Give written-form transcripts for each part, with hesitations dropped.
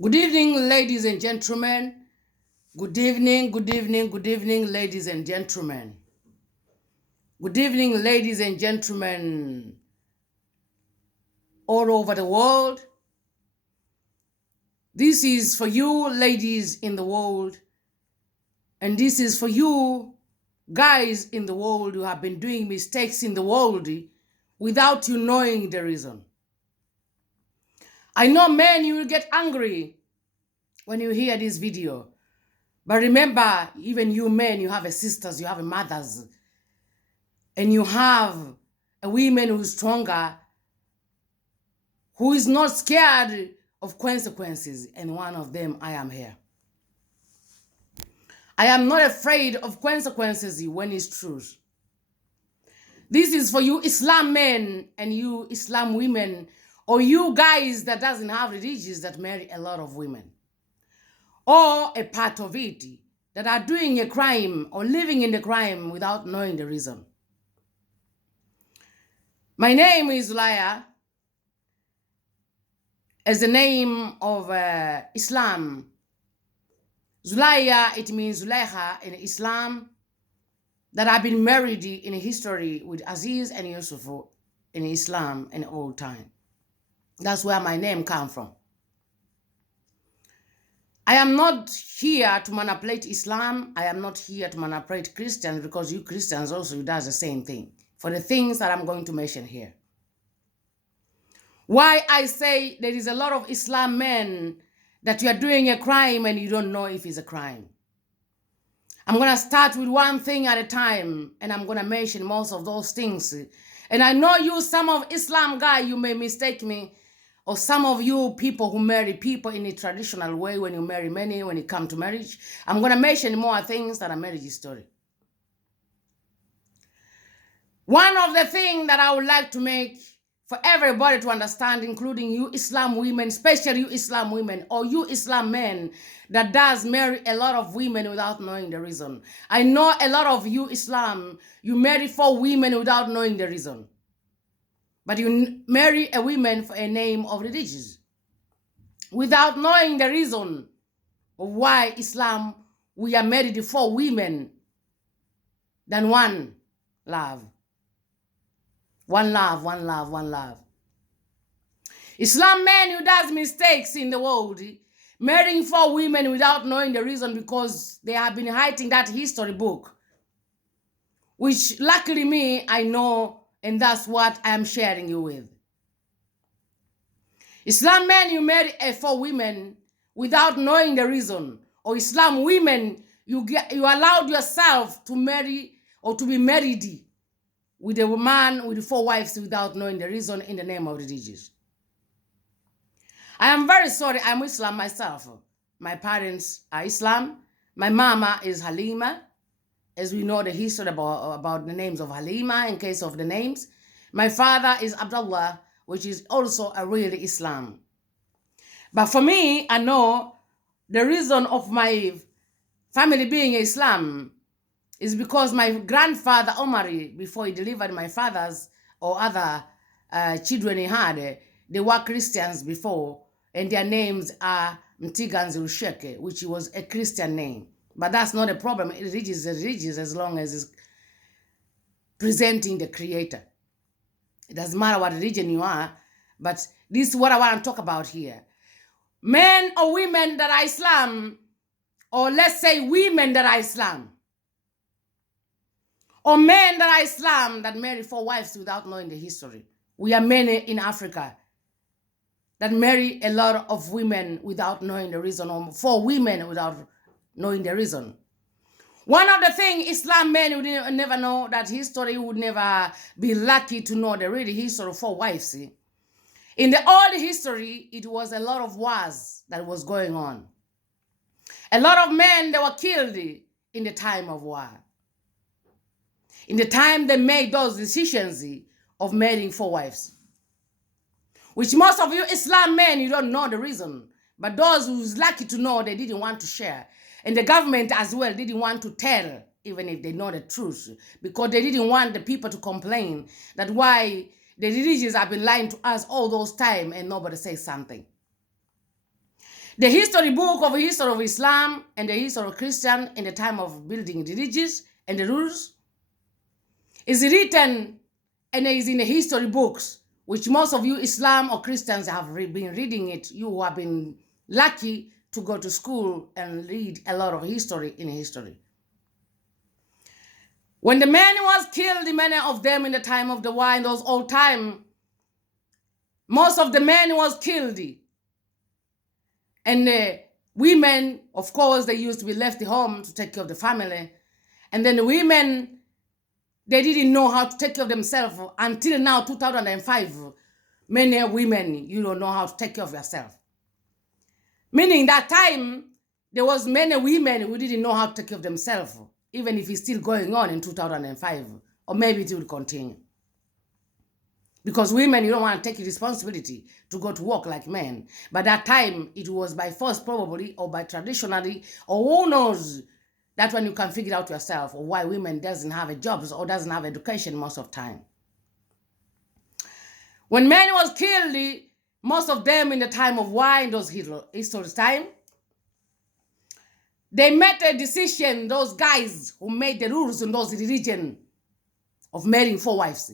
Good evening, ladies and gentlemen. Good evening, good evening, good evening, ladies and gentlemen. Good evening, ladies and gentlemen all over the world. This is for you, ladies in the world, and this is for you, guys in the world who have been doing mistakes in the world without you knowing the reason. I know, men, you will get angry when you hear this video. But remember, even you men, you have a sisters, you have a mothers, and you have a woman who's stronger, who is not scared of consequences, and one of them, I am here. I am not afraid of consequences when it's true. This is for you Islam men and you Islam women, or you guys that doesn't have religions that marry a lot of women, or a part of it that are doing a crime or living in the crime without knowing the reason. My name is Zulaya, as the name of Islam. Zulaya, it means Zulaiha in Islam, that I've been married in history with Aziz and Yusuf in Islam in old time. That's where my name comes from. I am not here to manipulate Islam. I am not here to manipulate Christians, because you Christians also does the same thing for the things that I'm going to mention here. Why I say there is a lot of Islam men that you are doing a crime and you don't know if it's a crime. I'm going to start with one thing at a time, and I'm going to mention most of those things. And I know you, some of Islam guy, you may mistake me, or some of you people who marry people in a traditional way, when you marry many, when it comes to marriage. I'm going to mention more things that are marriage story. One of the things that I would like to make for everybody to understand, including you Islam women, especially you Islam women, or you Islam men that does marry a lot of women without knowing the reason. I know a lot of you Islam, you marry 4 women without knowing the reason. But you marry a woman for a name of religion, without knowing the reason of why Islam, we are married to 4 women than one love. One love, one love, one love. Islam men who does mistakes in the world, marrying 4 women without knowing the reason, because they have been hiding that history book, which luckily me, I know, and that's what I am sharing you with. Islam men, you marry 4 women without knowing the reason, or Islam women, you allowed yourself to marry or to be married with a man with 4 wives without knowing the reason in the name of religion. I am very sorry, I'm Islam myself. My parents are Islam. My mama is Halima, as we know the history about the names of Halima in case of the names. My father is Abdullah, which is also a real Islam. But for me, I know the reason of my family being Islam is because my grandfather Omari, before he delivered my father's or other children he had, they were Christians before, and their names are Mtiganzi Usheke, which was a Christian name. But that's not a problem. Religion is religious as long as it's presenting the Creator. It doesn't matter what religion you are, but this is what I want to talk about here. Men or women that are Islam, or let's say women that are Islam, or men that are Islam that marry 4 wives without knowing the history. We are many in Africa that marry a lot of women without knowing the reason, or 4 women without knowing the reason. One of the things Islam men would never know that history, would never be lucky to know the real history of 4 wives. In the old history, it was a lot of wars that was going on. A lot of men that were killed in the time of war. In the time they made those decisions of marrying 4 wives. Which most of you Islam men, you don't know the reason. But those who's lucky to know, they didn't want to share. And the government as well didn't want to tell, even if they know the truth. Because they didn't want the people to complain that why the religions have been lying to us all those time and nobody says something. The history book of history of Islam and the history of Christian in the time of building religions and the rules is written and is in the history books, which most of you Islam or Christians have been reading it. You who have been lucky to go to school and read a lot of history in history. When the man was killed, many of them in the time of the war, in those old time, most of the men was killed. And the women, of course, they used to be left at home to take care of the family. And then the women, they didn't know how to take care of themselves until now, 2005. Many women, you don't know how to take care of yourself. Meaning that time, there was many women who didn't know how to take care of themselves, even if it's still going on in 2005, or maybe it will continue. Because women, you don't want to take responsibility to go to work like men. But that time, it was by force probably, or by traditionally, or who knows. That's when you can figure out yourself, or why women doesn't have a jobs or doesn't have education most of the time. When men was killed, most of them in the time of war, in those history time, they made a decision, those guys who made the rules in those religion of marrying 4 wives.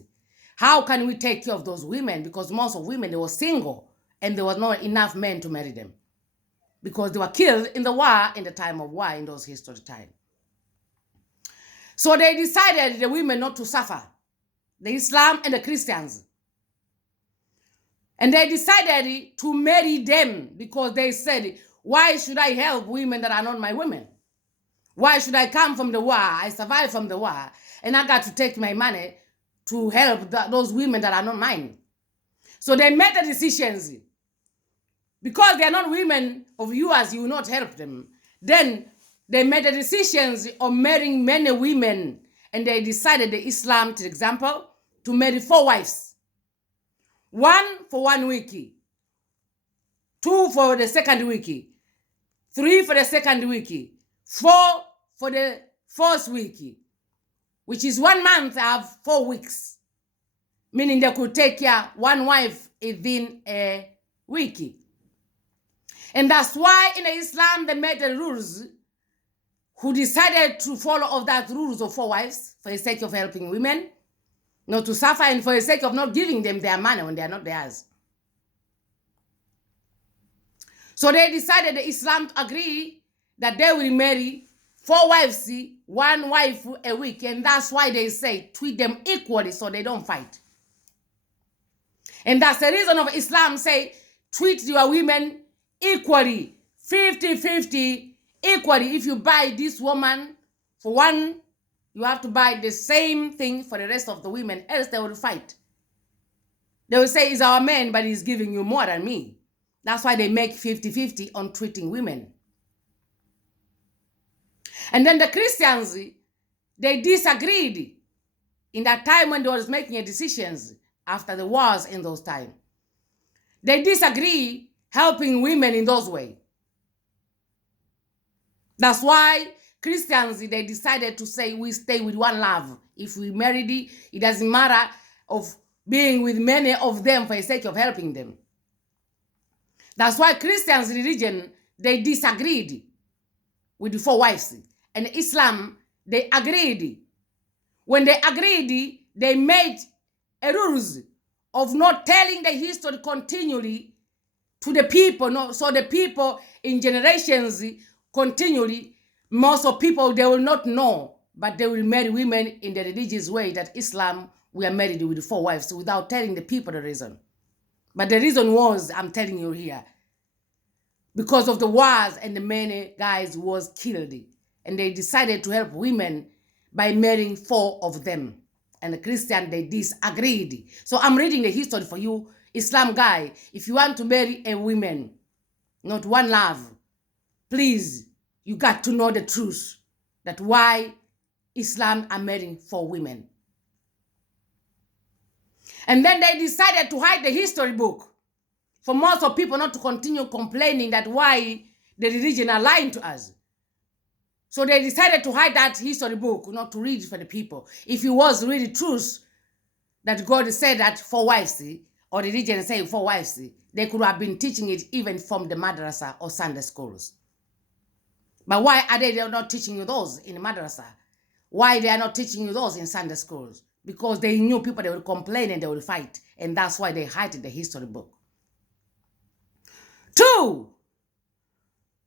How can we take care of those women? Because most of women, they were single and there was not enough men to marry them because they were killed in the war, in the time of war, in those history time. So they decided the women not to suffer, the Islam and the Christians. And they decided to marry them because they said, why should I help women that are not my women? Why should I come from the war? I survived from the war and I got to take my money to help those women that are not mine. So they made the decisions. Because they are not women of yours, you will not help them. Then they made the decisions of marrying many women. And they decided, the Islam, for example, to marry 4 wives. 1 for 1 week. 2 for the second week. 3 for the second week. 4 for the first week. Which is 1 month of 4 weeks. Meaning they could take care 1 wife within a week. And that's why in Islam they made the rules who decided to follow of that rules of 4 wives for the sake of helping women, not to suffer, and for the sake of not giving them their money when they are not theirs. So they decided, the Islam agree that they will marry 4 wives, 1 wife a week. And that's why they say treat them equally so they don't fight. And that's the reason of Islam say treat your women equally, 50-50, equally. If you buy this woman for 1, you have to buy the same thing for the rest of the women, else they will fight. They will say, it's our man, but he's giving you more than me. That's why they make 50-50 on treating women. And then the Christians, they disagreed in that time when they was making decisions after the wars in those times. They disagree helping women in those ways. That's why Christians, they decided to say we stay with one love. If we married, it doesn't matter of being with many of them for the sake of helping them. That's why Christians' religion, they disagreed with the 4 wives. And Islam, they agreed. When they agreed, they made a rules of not telling the history continually to the people. No, so the people in generations continually, most of people, they will not know, but they will marry women in the religious way that Islam, we are married with 4 wives without telling the people the reason. But the reason was, I'm telling you here, because of the wars and the many guys was killed. And they decided to help women by marrying 4 of them. And the Christian, they disagreed. So I'm reading the history for you, Islam guy. If you want to marry a woman, not one love, please, you got to know the truth. That why Islam are marrying 4 women. And then they decided to hide the history book for most of people not to continue complaining that why the religion are lying to us. So they decided to hide that history book, not to read for the people. If it was really truth that God said that 4 wives, or the religion say 4 wives, they could have been teaching it even from the madrasa or Sunday schools. But why are they not teaching you those in the madrasa? Why they are not teaching you those in Sunday schools? Because they knew people, they would complain and they would fight. And that's why they hide the history book. 2,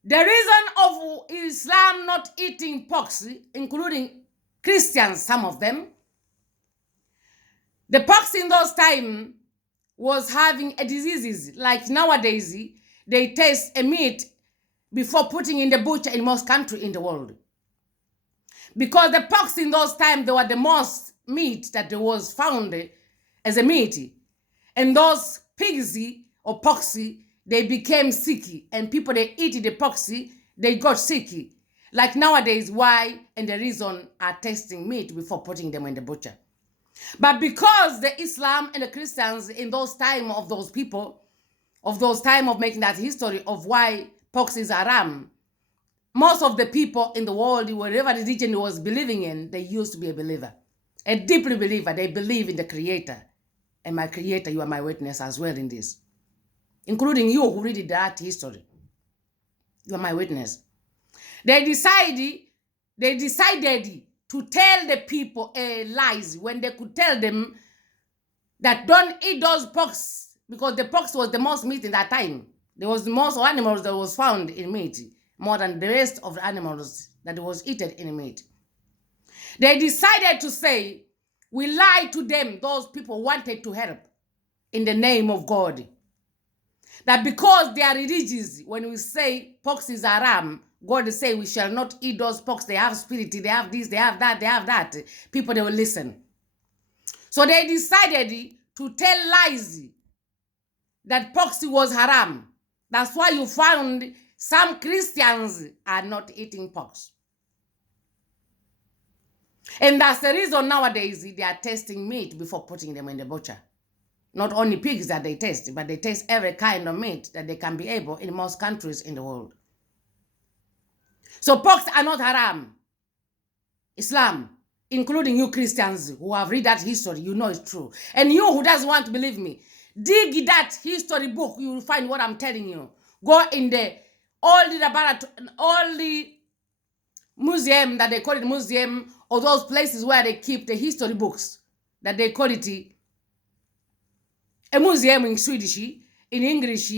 the reason of Islam not eating pork, including Christians, some of them, the pork in those times was having a diseases. Like nowadays, they taste a meat before putting in the butcher in most countries in the world. Because the pork in those times, they were the most meat that there was found as a meat. And those pigs or pork, they became sick. And people, they eat the pork, they got sick. Like nowadays, why and the reason are tasting meat before putting them in the butcher. But because the Islam and the Christians in those time of those people, of those time of making that history of why pork is haram, most of the people in the world, whatever religion was believing in, they used to be a believer. A deeply believer. They believe in the Creator. And my Creator, you are my witness as well in this. Including you who read that history. You are my witness. They decided to tell the people lies when they could tell them that don't eat those porks, because the pork was the most meat in that time. There was the most animals that was found in meat, more than the rest of the animals that was eaten in meat. They decided to say, we lied to them, those people wanted to help in the name of God. That because they are religious, when we say pork is haram, God say we shall not eat those porks. They have spirit, they have this, they have that, they have that. People, they will listen. So they decided to tell lies that pork was haram. That's why you found some Christians are not eating pork. And that's the reason nowadays they are tasting meat before putting them in the butcher. Not only pigs that they taste, but they taste every kind of meat that they can be able in most countries in the world. So porks are not haram. Islam, including you Christians who have read that history, you know it's true. And you who doesn't want to believe me, dig that history book, you will find what I'm telling you. Go in all the museum that they call it museum, or those places where they keep the history books, that they call it a museum in Swedish, in English,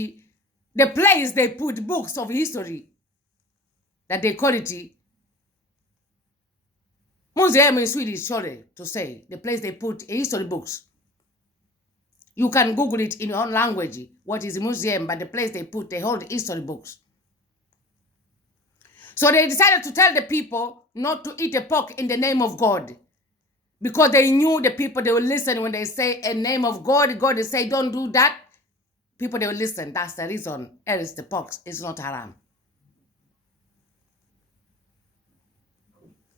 the place they put books of history, that they call it museum in Swedish, sorry to say, the place they put history books. You can Google it in your own language, what is a museum, but the place they put, they hold history books. So they decided to tell the people not to eat a pork in the name of God. Because they knew the people, they will listen when they say a name of God. God will say, don't do that. People, they will listen. That's the reason. Else the pork is not haram.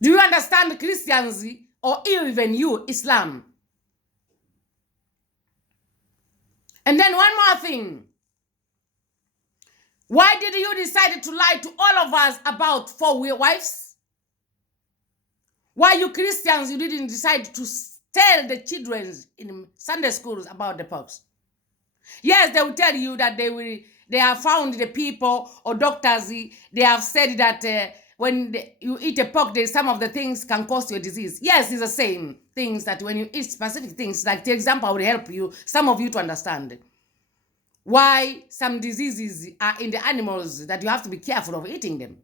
Do you understand Christians or even you, Islam? And then one more thing. Why did you decide to lie to all of us about 4 wives? Why you Christians, you didn't decide to tell the children in Sunday schools about the pork? Yes, they will tell you that they have found the people or doctors, they have said that when you eat a pork, some of the things can cause you a disease. Yes, it's the same things that when you eat specific things, like the example, I will help you, some of you to understand why some diseases are in the animals that you have to be careful of eating them.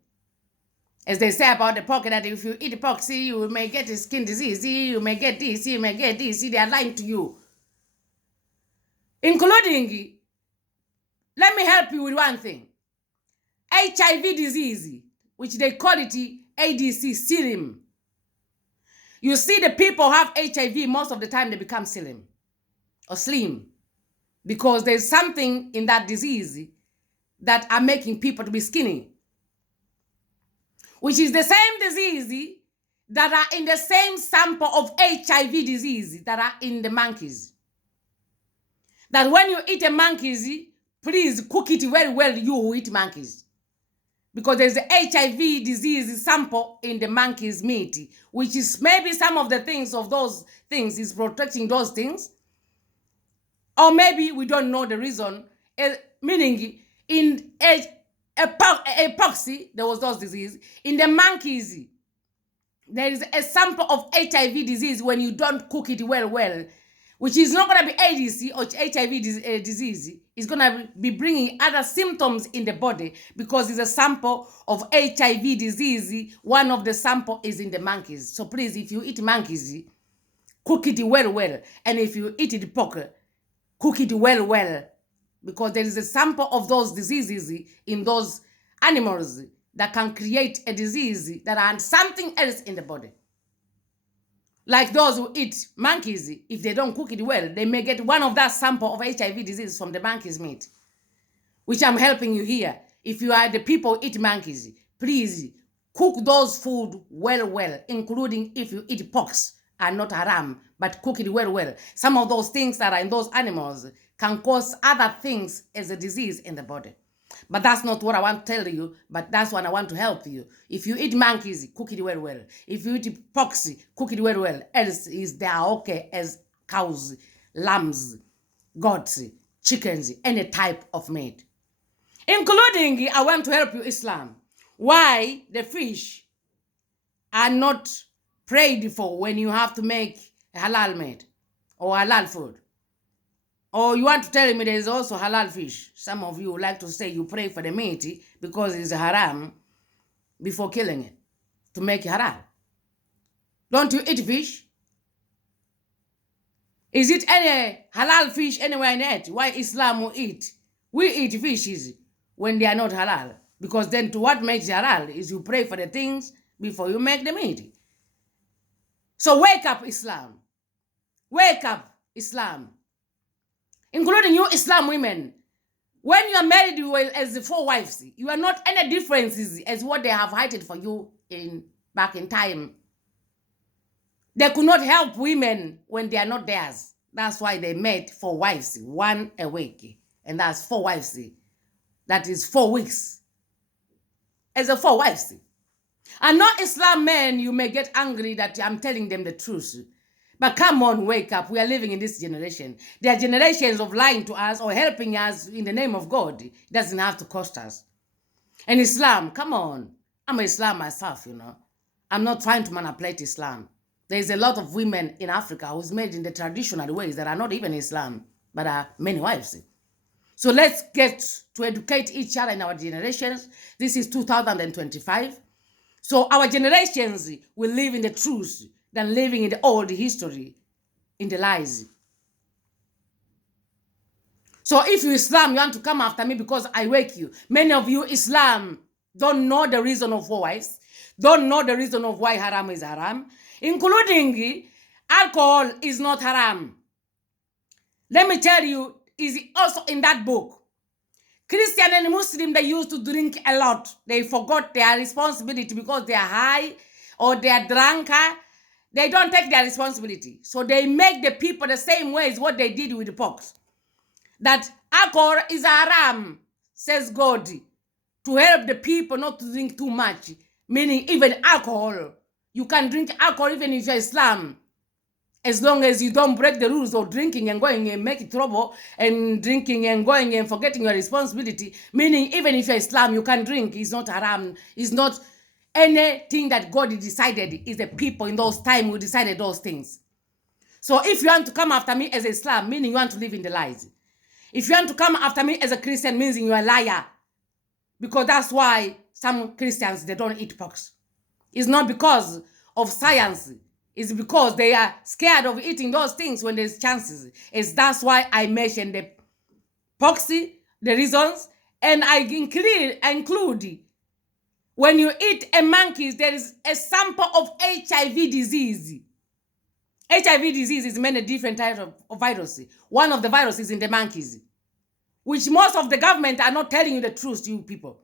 As they say about the pork, that if you eat the pork, see, you may get a skin disease, see, you may get this, see, you may get this, see, they are lying to you. Including, let me help you with one thing. HIV disease, which they call it ADC, serum. You see the people who have HIV, most of the time they become slim or slim. Because there's something in that disease that are making people to be skinny. Which is the same disease that are in the same sample of HIV disease that are in the monkeys. That when you eat a monkey, please cook it very well, you who eat monkeys. Because there's the HIV disease sample in the monkey's meat, which is maybe some of the things of those things is protecting those things. Or maybe we don't know the reason meaning in a poxy, there was those disease. In the monkeys, there is a sample of HIV disease when you don't cook it well, which is not going to be AIDS or HIV disease. It's going to be bringing other symptoms in the body because it's a sample of HIV disease. One of the sample is in the monkeys. So please, if you eat monkeys, cook it well. And if you eat it pork, cook it well. Because there is a sample of those diseases in those animals that can create a disease that are something else in the body. Like those who eat monkeys, if they don't cook it well, they may get one of that sample of HIV disease from the monkey's meat, which I'm helping you here. If you are the people who eat monkeys, please cook those food well, including if you eat porks are not haram, but cook it well. Some of those things that are in those animals can cause other things as a disease in the body. But that's not what I want to tell you, but that's what I want to help you. If you eat monkeys, cook it well. If you eat porks, cook it well. Else is they are okay as cows, lambs, goats, chickens, any type of meat. Including, I want to help you Islam. Why the fish are not prayed for when you have to make halal meat or halal food. Or you want to tell me there is also halal fish. Some of you like to say you pray for the meat because it's haram before killing it to make it halal. Don't you eat fish? Is it any halal fish anywhere in it? Why Islam will eat? We eat fishes when they are not halal. Because then to what makes it halal is you pray for the things before you make the meat. So wake up Islam. Wake up Islam. Including you Islam women. When you are married as the 4 wives, you are not any differences as what they have hidden for you back in time. They could not help women when they are not theirs. That's why they made 4 wives, 1 a week. And that's 4 wives. That is 4 weeks. As a 4 wives. And not Islam men, you may get angry that I'm telling them the truth. But come on, wake up. We are living in this generation. There are generations of lying to us or helping us in the name of God. It doesn't have to cost us. And Islam, come on. I'm an Islam myself, you know. I'm not trying to manipulate Islam. There's a lot of women in Africa who's made in the traditional ways that are not even Islam, but are many wives. So let's get to educate each other in our generations. This is 2025. So our generations will live in the truth than living in the old history, in the lies. So if you Islam, you want to come after me because I wake you. Many of you Islam don't know the reason of 4 wives, don't know the reason of why haram is haram, including alcohol is not haram. Let me tell you, is also in that book. Christian and Muslim, they used to drink a lot. They forgot their responsibility because they are high or they are drunk. They don't take their responsibility. So they make the people the same way as what they did with the porks. That alcohol is haram, says God, to help the people not to drink too much. Meaning even alcohol. You can drink alcohol even if you're Islam. As long as you don't break the rules of drinking and going and make trouble and drinking and going and forgetting your responsibility. Meaning even if you're Islam, you can drink. It's not haram. It's not anything that God decided. Is the people in those times who decided those things. So if you want to come after me as Islam, meaning you want to live in the lies. If you want to come after me as a Christian, means you are a liar. Because that's why some Christians, they don't eat pork. It's not because of science. It's because they are scared of eating those things when there's chances. That's why I mentioned the poxy, the reasons, and I include when you eat a monkey, there is a sample of HIV disease. HIV disease is many different types of viruses. One of the viruses is in the monkeys, which most of the government are not telling you the truth, you people.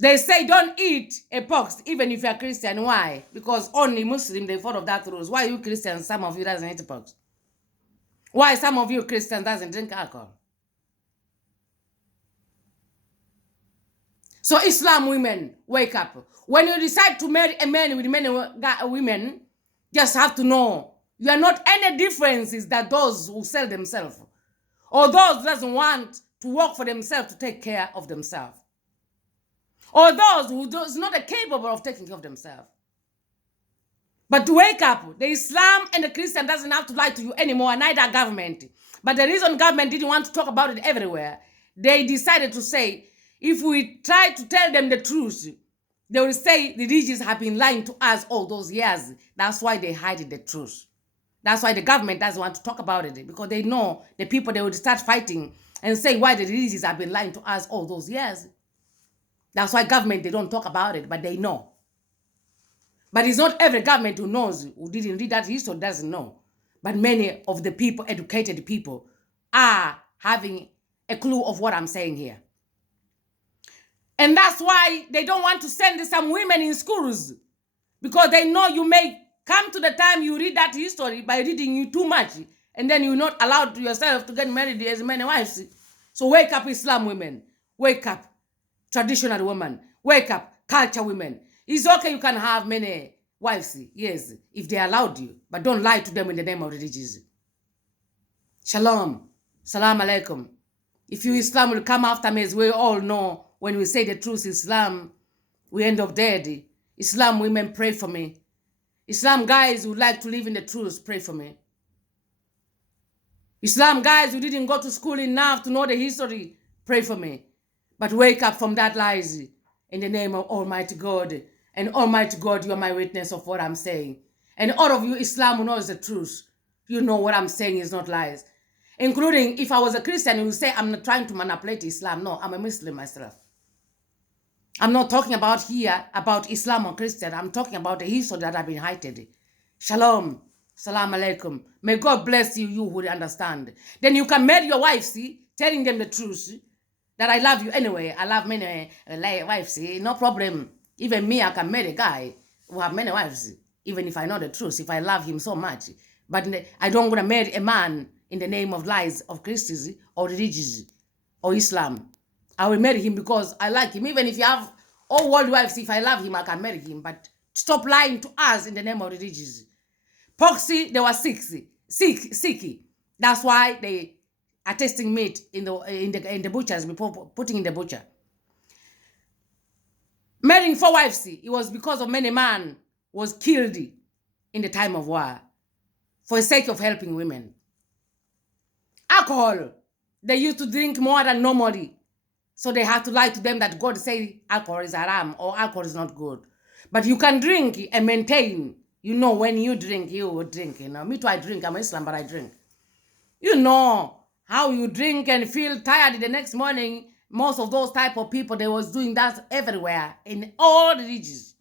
They say don't eat a pox even if you're Christian. Why? Because only Muslim, they follow that rules. Why you Christians, some of you doesn't eat pox? Why some of you Christians doesn't drink alcohol? So Islam women, wake up. When you decide to marry a man with many women, just have to know you are not any differences that those who sell themselves or those who doesn't want to work for themselves to take care of themselves, or those who is not capable of taking care of themselves. But to wake up, the Islam and the Christian doesn't have to lie to you anymore, neither government. But the reason government didn't want to talk about it everywhere, they decided to say, if we try to tell them the truth, they will say the religions have been lying to us all those years. That's why they hide the truth. That's why the government doesn't want to talk about it, because they know the people, they will start fighting and say why the religions have been lying to us all those years. That's why government, they don't talk about it, but they know. But it's not every government who knows, who didn't read that history, doesn't know. But many of the people, educated people, are having a clue of what I'm saying here. And that's why they don't want to send some women in schools, because they know you may come to the time you read that history by reading you too much, and then you're not allowed to yourself to get married as many wives. So wake up, Islam women. Wake up, traditional women. Wake up, culture women. It's okay, you can have many wives, yes, if they allowed you, but don't lie to them in the name of religion. Shalom. Salam alaikum. If you Islam will come after me, as we all know, when we say the truth, Islam, we end up dead. Islam women, pray for me. Islam guys who like to live in the truth, pray for me. Islam guys who didn't go to school enough to know the history, pray for me. But wake up from that lies in the name of Almighty God. And Almighty God, you are my witness of what I'm saying. And all of you Islam who knows the truth, you know what I'm saying is not lies. Including if I was a Christian, you would say I'm not trying to manipulate Islam. No, I'm a Muslim myself. I'm not talking about here about Islam or Christian. I'm talking about the history that I've been hiding. Shalom. Salam alaikum. May God bless you, you who understand. Then you can marry your wife, see, telling them the truth, that I love you anyway. I love many wives, see, no problem. Even me, I can marry a guy who have many wives, even if I know the truth, if I love him so much. But I don't want to marry a man in the name of lies of Christianity or religion or Islam. I will marry him because I like him. Even if you have all world wives, if I love him, I can marry him. But stop lying to us in the name of religion. Poxy, there were sick. That's why they are tasting meat in the butchers before putting in the butcher. Marrying 4 wives, it was because of many men was killed in the time of war for the sake of helping women. Alcohol, they used to drink more than normally. So they had to lie to them that God say alcohol is haram or alcohol is not good. But you can drink and maintain. You know, when you drink, you will drink. You know, me too, I drink. I'm Muslim, but I drink. You know how you drink and feel tired the next morning. Most of those type of people, they was doing that everywhere in all religions.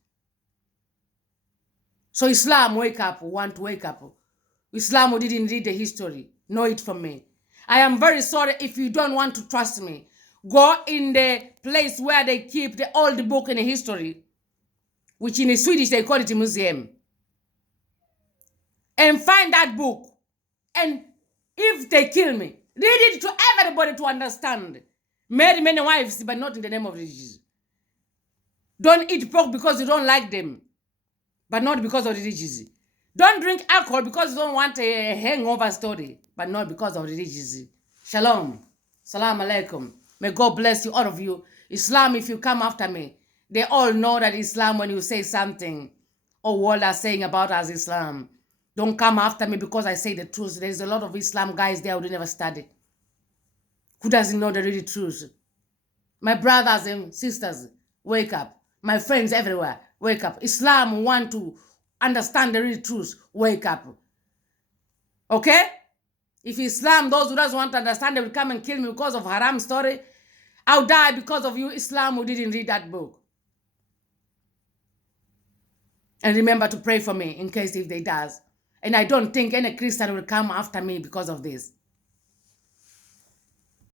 So Islam, wake up, want to wake up. Islam who didn't read the history, know it from me. I am very sorry if you don't want to trust me. Go in the place where they keep the old book in the history, which in Swedish they call it a museum. And find that book. And if they kill me, read it to everybody to understand. Marry many wives, but not in the name of religion. Don't eat pork because you don't like them, but not because of religion. Don't drink alcohol because you don't want a hangover story, but not because of religion. Shalom. Salam alaikum. May God bless you, all of you. Islam, if you come after me, they all know that Islam, when you say something, or what are saying about us Islam, don't come after me because I say the truth. There's a lot of Islam guys there who never study, who doesn't know the real truth. My brothers and sisters, wake up. My friends everywhere, wake up. Islam want to understand the real truth, wake up. Okay? If Islam, those who doesn't want to understand, they will come and kill me because of haram story. I'll die because of you, Islam, who didn't read that book. And remember to pray for me in case if they does. And I don't think any Christian will come after me because of this.